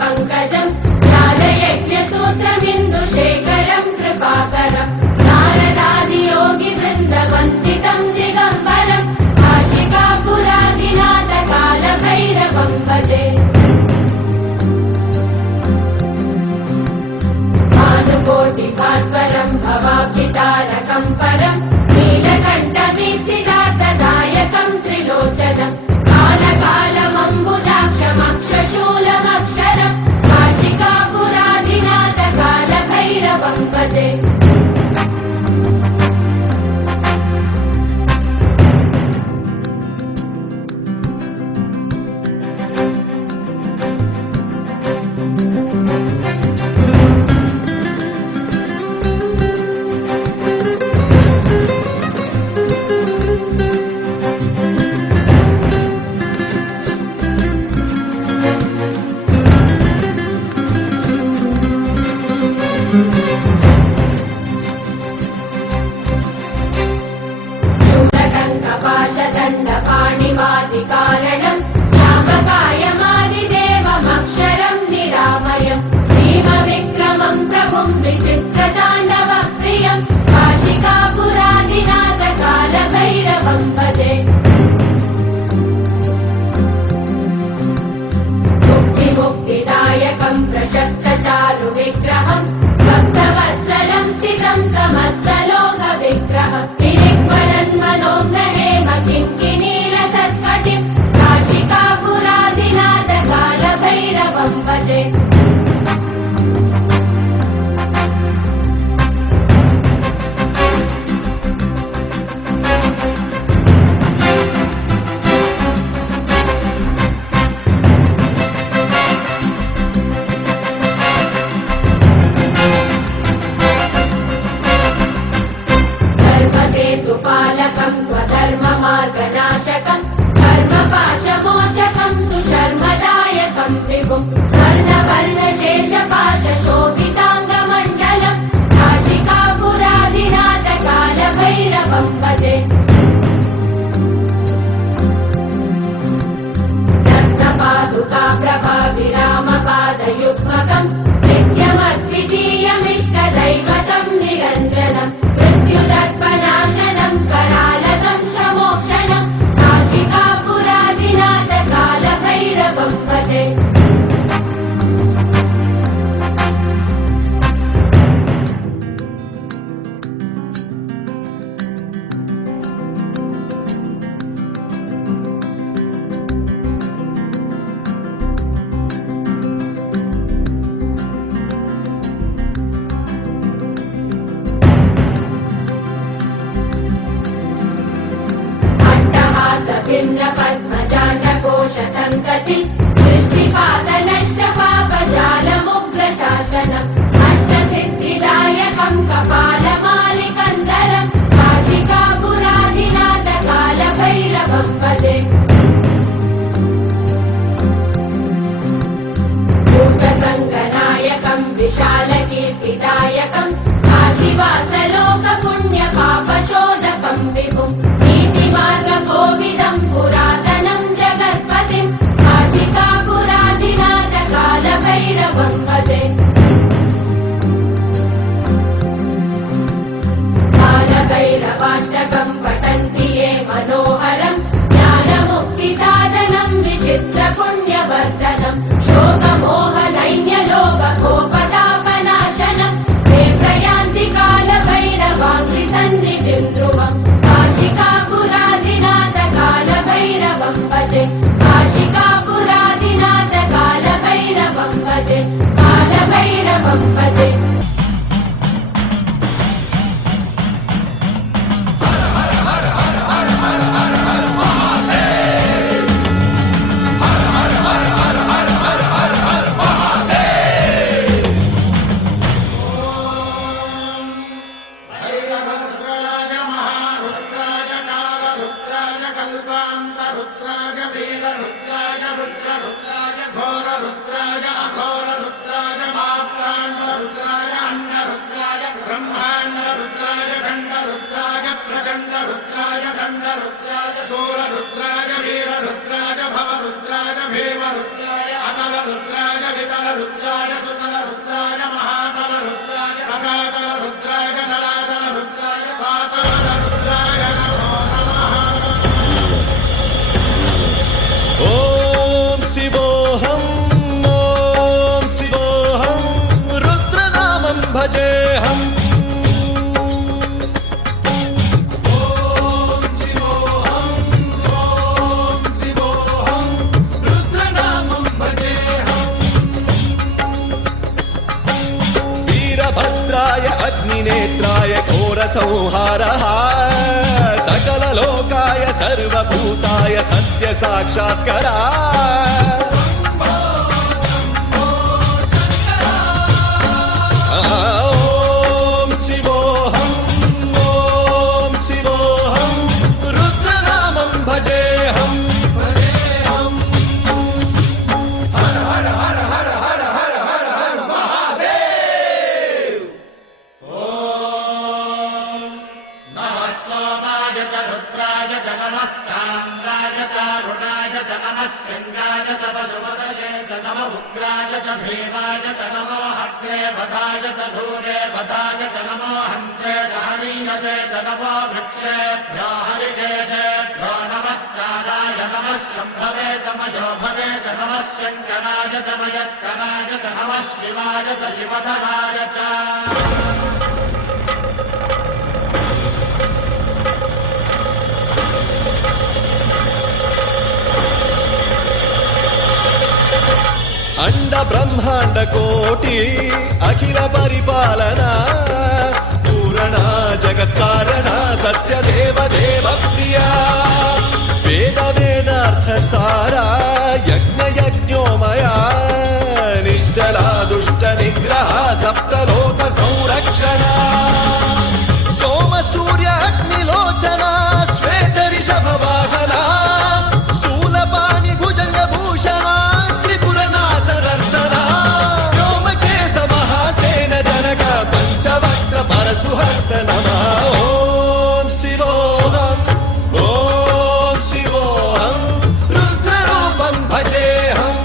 पङ्कजम् ज्ञानयज्ञसूत्रमिन्दुशेखरम् कृपाकरम् नारदादियोगि वृन्दवन्दितम् दिगम्बरम् काशिकापुराधिनाथ कालभैरवम् भजे भानुकोटिभास्वरम् भवाब्धितारकम् परम् नीलकण्ठवीप्सितार्थदायकम् त्रिलोचनम् कालकालमम्बुजाक्षमक्षशूलमक्षरम् काशिकापुराधिनाथ कालभैरवम् भजे पाणिवादिकारणम् श्यामकायमादिदेवमक्षरम् निरामयम् भीमविक्रमम् प्रभुम् विचित्रताण्डव प्रियम् काशिकापुराधिनाथ कालभैरवम् भजे मुक्तिदायकम् प्रशस्तचारु विग्रहम् भक्तवत्सलम् स्थितम् समस्तलोकविग्रहम् विरिक्वरन्मनोग्रहेम किङ्किनीलसत्कटिम् काशिकापुराधिनाथ कालभैरवम् भजे पालकम् त्वधर्ममार्गनाशकम् कर्मपाशमोचकम् सुशर्मदायकम् विभुम् स्वर्णवर्णशेषपाशशोभिताङ्गमण्डलम् काशिकापुराधिनाथ कालभैरवम् भजे रत्नपादुका प्रभाविरामपादयुग्मकम् नित्यमद्वितीयमिष्टदैवतम् निरञ्जनम् मृत्युदर्पनाशनम् करालकम् श्रमोक्षणम् काशिकापुराधिनाथ कालभैरवम् भजे भिन्न पद्मजाण्डकोश सन्तति दृष्टिपात नष्ट पापजालमुग्रशासनम् अष्टसिद्धिदायकम् कपालमालिकन्दरम् काशिकापुराधिनाथ कालभैरवम् भजे भूतसङ्गनायकम् विशालकीर्तिदायकम् काशीवासलोकपुण्यपापशोधकम् विभुम् नीतिमार्गकोविदम् पुरातनम् जगत्पतिम् काशिकापुराधिनाथ कालभैरवम् भजे कालभैरवाष्टकम् पठन्ति ये मनोहरम् ज्ञानमुक्तिसाधनम् विचित्रपुण्यवर्धनम् शोकमोहदैन्यलोभकोपतापनाशनम् ते प्रयान्ति कालभैरवम् भजे काशिकापुरादिनाथ कालभैरवं भजे कालभैरवं भजे अग्निनेत्राय घोरसंहारः सकललोकाय सर्वभूताय सत्यसाक्षात्करा ॐ शिवोऽहं ॐ शिवोऽहं रुद्रनामं भजेऽहं हर हर हर हर हर हर हर हर महादेव रुद्राय च नमस्ताम्राय च रुणाय च नमः शृङ्गाय च पशुपतये च नमः उग्राय च भीमाय च नमो हत्रे वधाय च धूरे वधाय च नमो हन्त्रे च हनीयसे च नमो वृक्षेभ्यो हरिकेशेभ्यो नमस्काराय नमः शम्भवे च मयोभवे च नमः शङ्कराय च मयस्कराय च नमः शिवाय च शिवधराय च अंड ब्रह्मांड कोटि अखिल परिपालना पूरणा जगत्कारणा सत्य देव देव प्रिया वेद वेदार्थ सारा यज्ञ यज्ञोमया निश्चला दुष्ट निग्रह सप्तलोक संरक्षणा सोम सूर्य अग्निलोचना श्वेत ऋषभ वाहना शूलपाणि भुजंग भूषणा परशुहस्त नमः ॐ शिवोऽहं रुद्ररूपं भजेऽहं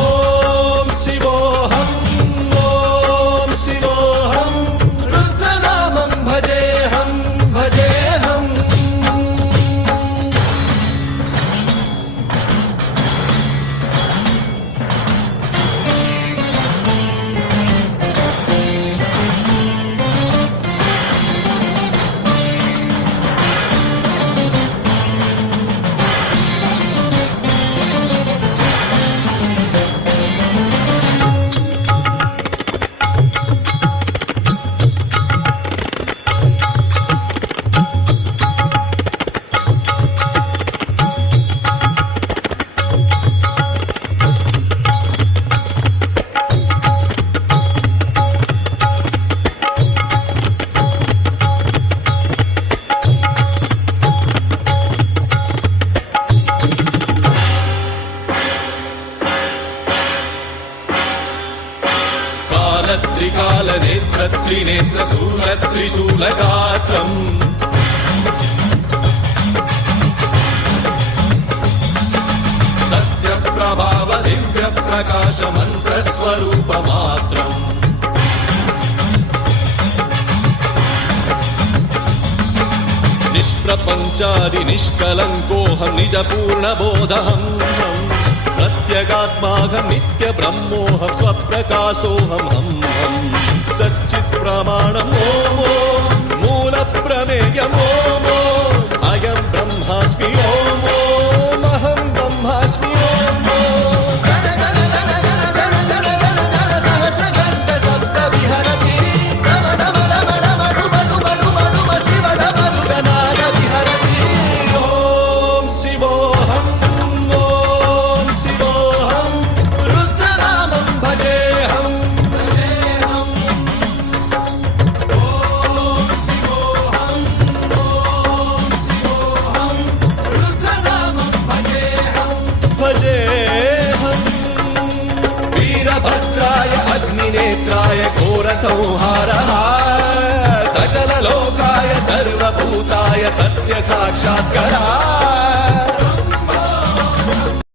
ॐ शिवोऽहं रुद्रनामं भजेऽहं त्रिकालनेत्र त्रिनेत्र शूल त्रिशूलगात्रम् सत्यप्रभाव दिव्य प्रकाश मंत्र स्वरूप मात्रम् निष्प्रपंचादि निष्कलंकोऽहं निज पूर्ण बोधहं प्रत्यगात्माहं नित्य ब्रह्मोऽहं स्वप्रकाशोऽहं सच्चित् प्रमाणम् ओम मूल प्रमेयम् ओम अयं ब्रह्म त्रिनेत्राय घोरसंहारः सकललोकाय सर्वभूताय सत्यसाक्षात्कारः